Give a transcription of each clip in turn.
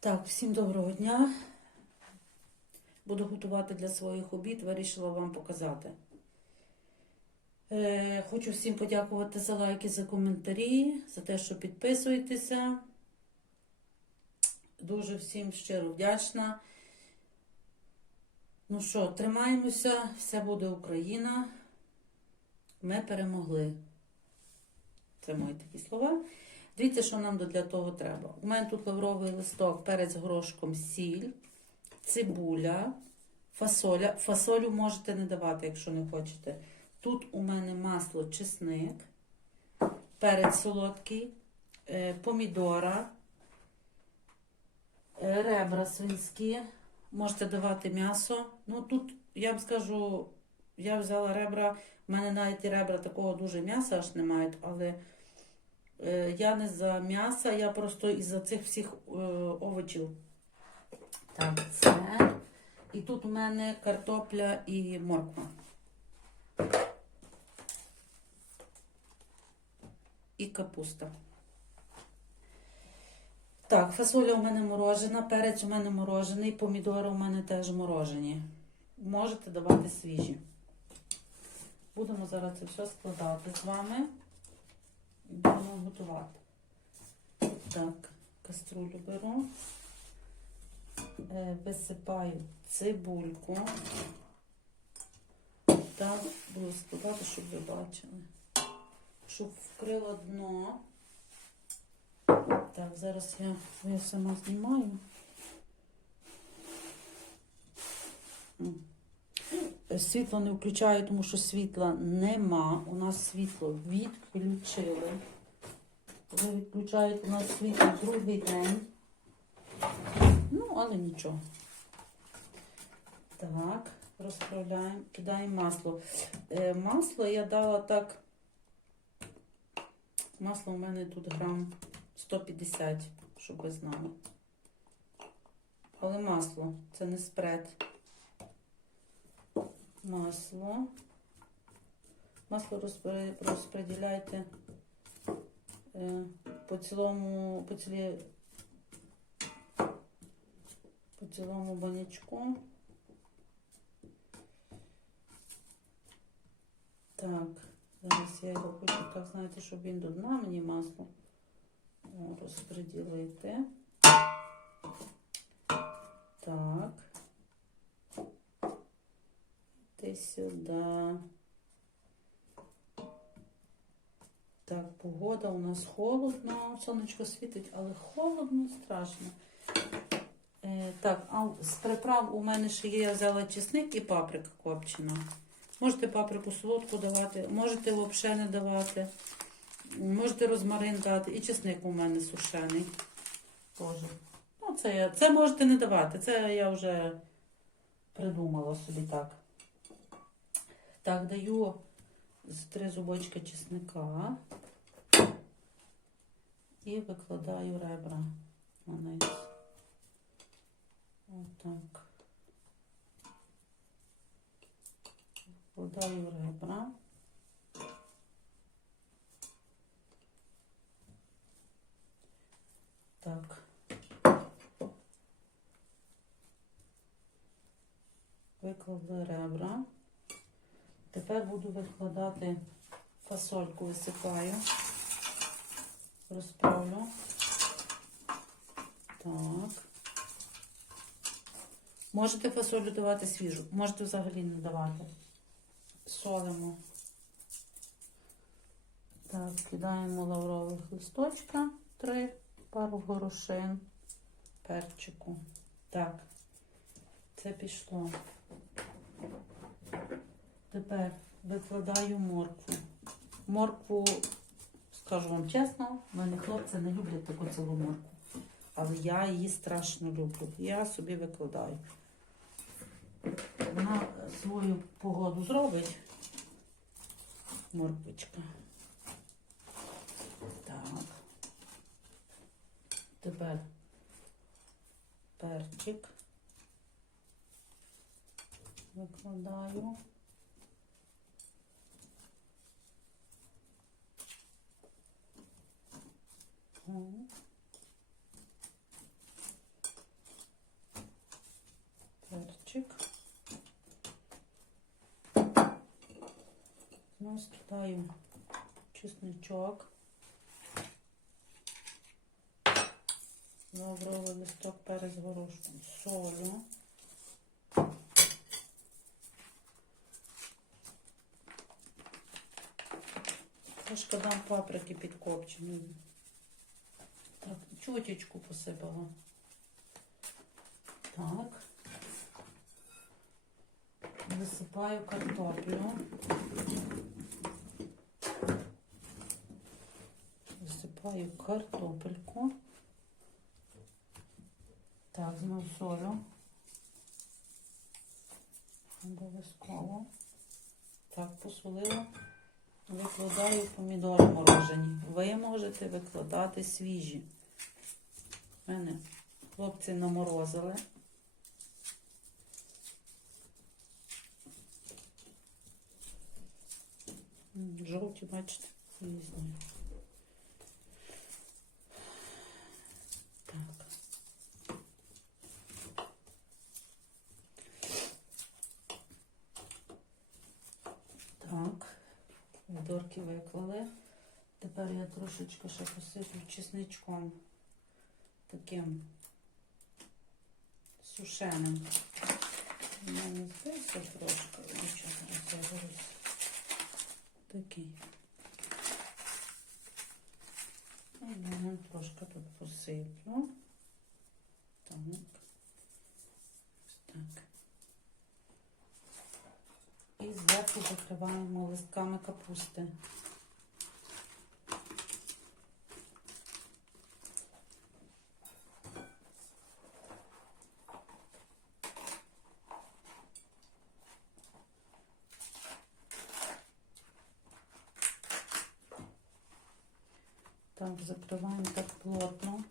Так, всім доброго дня. Буду готувати для своїх обід, вирішила вам показати. Е, хочу всім подякувати за лайки, за коментарі, за те, що підписуєтеся. Дуже всім щиро вдячна. Ну що, тримаємося, все буде Україна. Ми перемогли. Це мої такі слова. Дивіться, що нам для того треба. У мене тут лавровий листок, перець горошком, сіль, цибуля, фасоля. Фасолю можете не давати, якщо не хочете. Тут у мене масло, чесник, перець солодкий, е, помідора, е, ребра свинські. Можете давати м'ясо. Ну тут я вам скажу, я взяла ребра, в мене навіть і ребра такого дуже м'яса аж не мають, але. Е, Я не за м'ясо, я просто із-за цих всіх е, овочів. Так, це. І тут у мене картопля і морква. І капуста. Так, фасоля у мене морожена, перець у мене морожений, помідори у мене теж морожені. Можете давати свіжі. Будемо зараз це все складати з вами. Будемо готувати. Так, каструлю беру, е, висипаю цибульку. Так, буду складати, щоб ви бачили. Щоб вкрила дно. Так, зараз я, я сама знімаю. Світло не включаю, тому що світла нема. У нас світло відключили. Вже відключають у нас світло другий день. Ну, але нічого. Так, розправляємо, кидаємо масло. Е, масло я дала так. Масло у мене тут грам 150, щоб ви знали. Але масло, це не спред масло. Масло розподіляйте е, по цілому, по цілі, по цілому банячку. Так, зараз я його хочу так, знаєте, щоб він до дна мені масло О, розподілити. Так. Ти сюди. Так, погода у нас холодно, сонечко світить, але холодно, страшно. Е, так, а з приправ у мене ще є, я взяла чесник і паприка копчена. Можете паприку солодку давати, можете взагалі не давати. Можете розмарин дати. І чесник у мене сушений. Теж. Ну, це, це можете не давати. Це я вже придумала собі так. Так, даю три зубочки чесника і викладаю ребра на низ. Отак. Викладаю ребра. Так. Викладу ребра. Тепер буду викладати фасольку, висипаю, розправлю. Так. Можете фасолю давати свіжу, можете взагалі не давати. Солимо. Так, кидаємо лаврових листочка, три, пару горошин, перчику. Так, це пішло. Тепер викладаю моркву. Моркву, скажу вам чесно, в мене хлопці не люблять таку цілу моркву. Але я її страшно люблю. Я собі викладаю. Вона свою погоду зробить. Морквочка. Так. Тепер перчик. Викладаю. О. скидаю чесничок. Лавровий листок перець горошком, солю. Трошки дам паприки підкопченої. Так, чутічку посипала. Так. Висипаю картоплю. Висипаю картопельку. Так, знов солю. Обов'язково. Так, посолила. Викладаю помідори морожені. Ви можете викладати свіжі. У мене хлопці наморозили. Жовті, бачите, різні. Так. Так, помідорки виклали. Тепер я трошечки ще посиплю чесничком таким сушеним. У мене збився трошки, нічого. Такий. І я трошки тут посиплю. Так. Ось Так. І зверху закриваємо листками капусти. Так, закриваємо так плотно.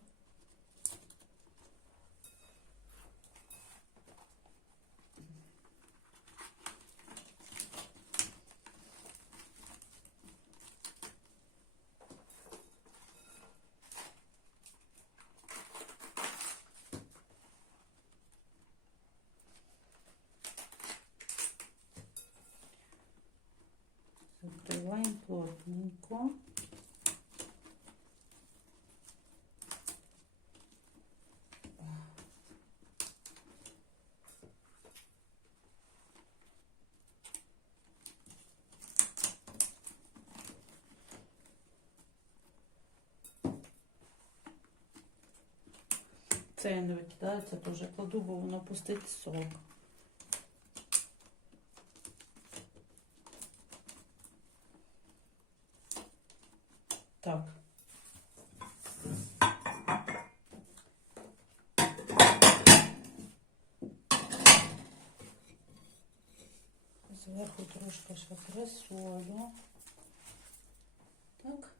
Закриваємо плотненько. Це я не викидаю, це теж кладу, бо воно пустить сок. Так. Зверху трошки ще присолю. Так.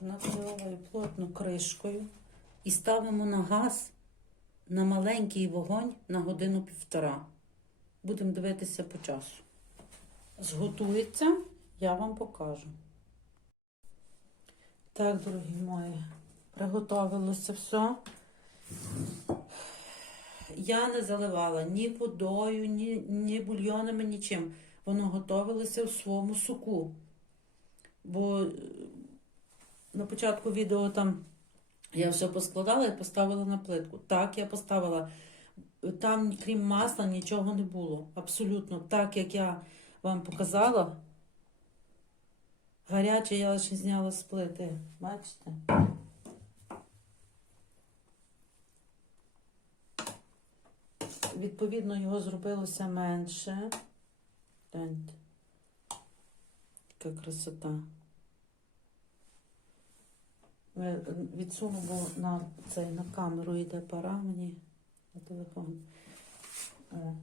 накриваю плотно кришкою і ставимо на газ на маленький вогонь на годину півтора. Будемо дивитися по часу. Зготується, я вам покажу. Так, дорогі мої, приготовилося все. Я не заливала ні водою, ні, ні бульйонами, нічим. Воно готовилося в своєму соку. Бо е, на початку відео там я все поскладала і поставила на плитку. Так, я поставила. Там, крім масла, нічого не було. Абсолютно так, як я вам показала. Гаряче я лише зняла з плити. Бачите? Відповідно, його зробилося менше. Гляньте. Яка красота. Е, Відсуну, бо на цей на камеру йде пора мені на телефон. О.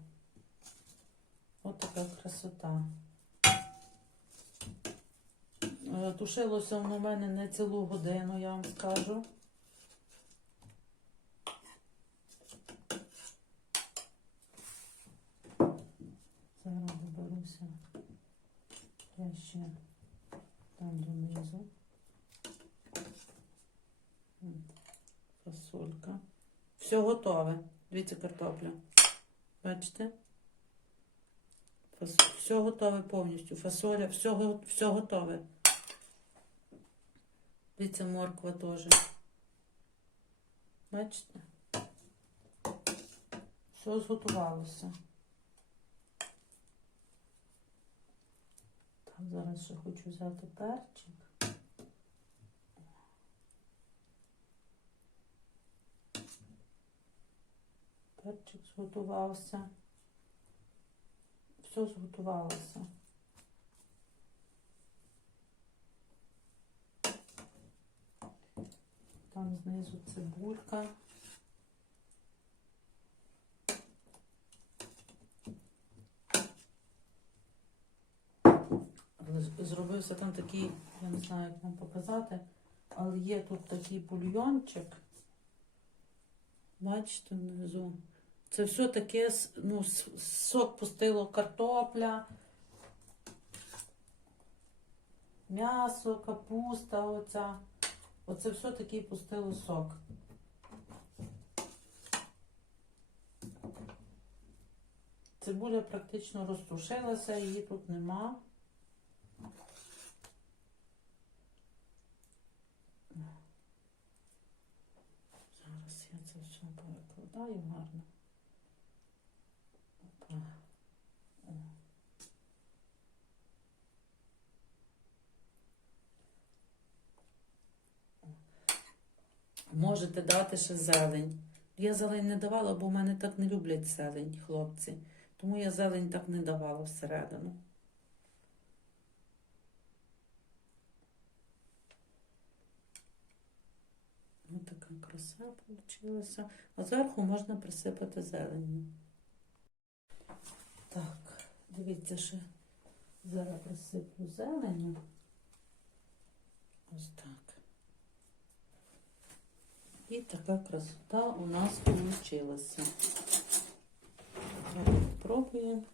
От така красота. Е, Тушилося воно в мене не цілу годину, я вам скажу. Зараз доберуся. Ще там донизу. Фасолька. Все готове. Дивіться картопля. Бачите? Все готове повністю. Фасоля, все, все готове. Дивіться, морква теж. Бачите? Все зготувалося. Зараз ще хочу взяти перчик. Перчик зготувався. Все зготувалося. Там знизу цибулька. Але з- Зробився там такий, я не знаю, як вам показати, але є тут такий бульйончик. Бачите внизу. Це все таке, ну, сок пустило картопля, м'ясо, капуста оця. Оце все такий пустило сок. Цибуля практично розтушилася, її тут нема. Зараз я це все перекладаю гарно. Опа. Можете дати ще зелень. Я зелень не давала, бо в мене так не люблять зелень, хлопці. Тому я зелень так не давала всередину. Така краса вийшла. А зверху можна присипати зеленню. Так, дивіться, ще зараз присиплю зеленю. Ось так. І така красота у нас вийшла. Зараз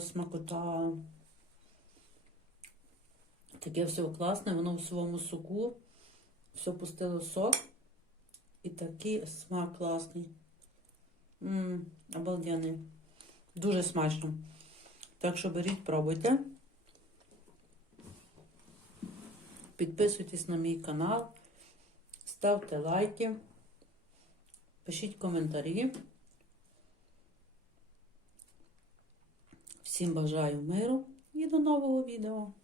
Смакота. Таке все класне, воно в своєму соку. Все пустило сок. І такий смак класний. Ммм, обалденний. Дуже смачно. Так що беріть, пробуйте. Підписуйтесь на мій канал, ставте лайки, пишіть коментарі. Всім бажаю миру і до нового відео.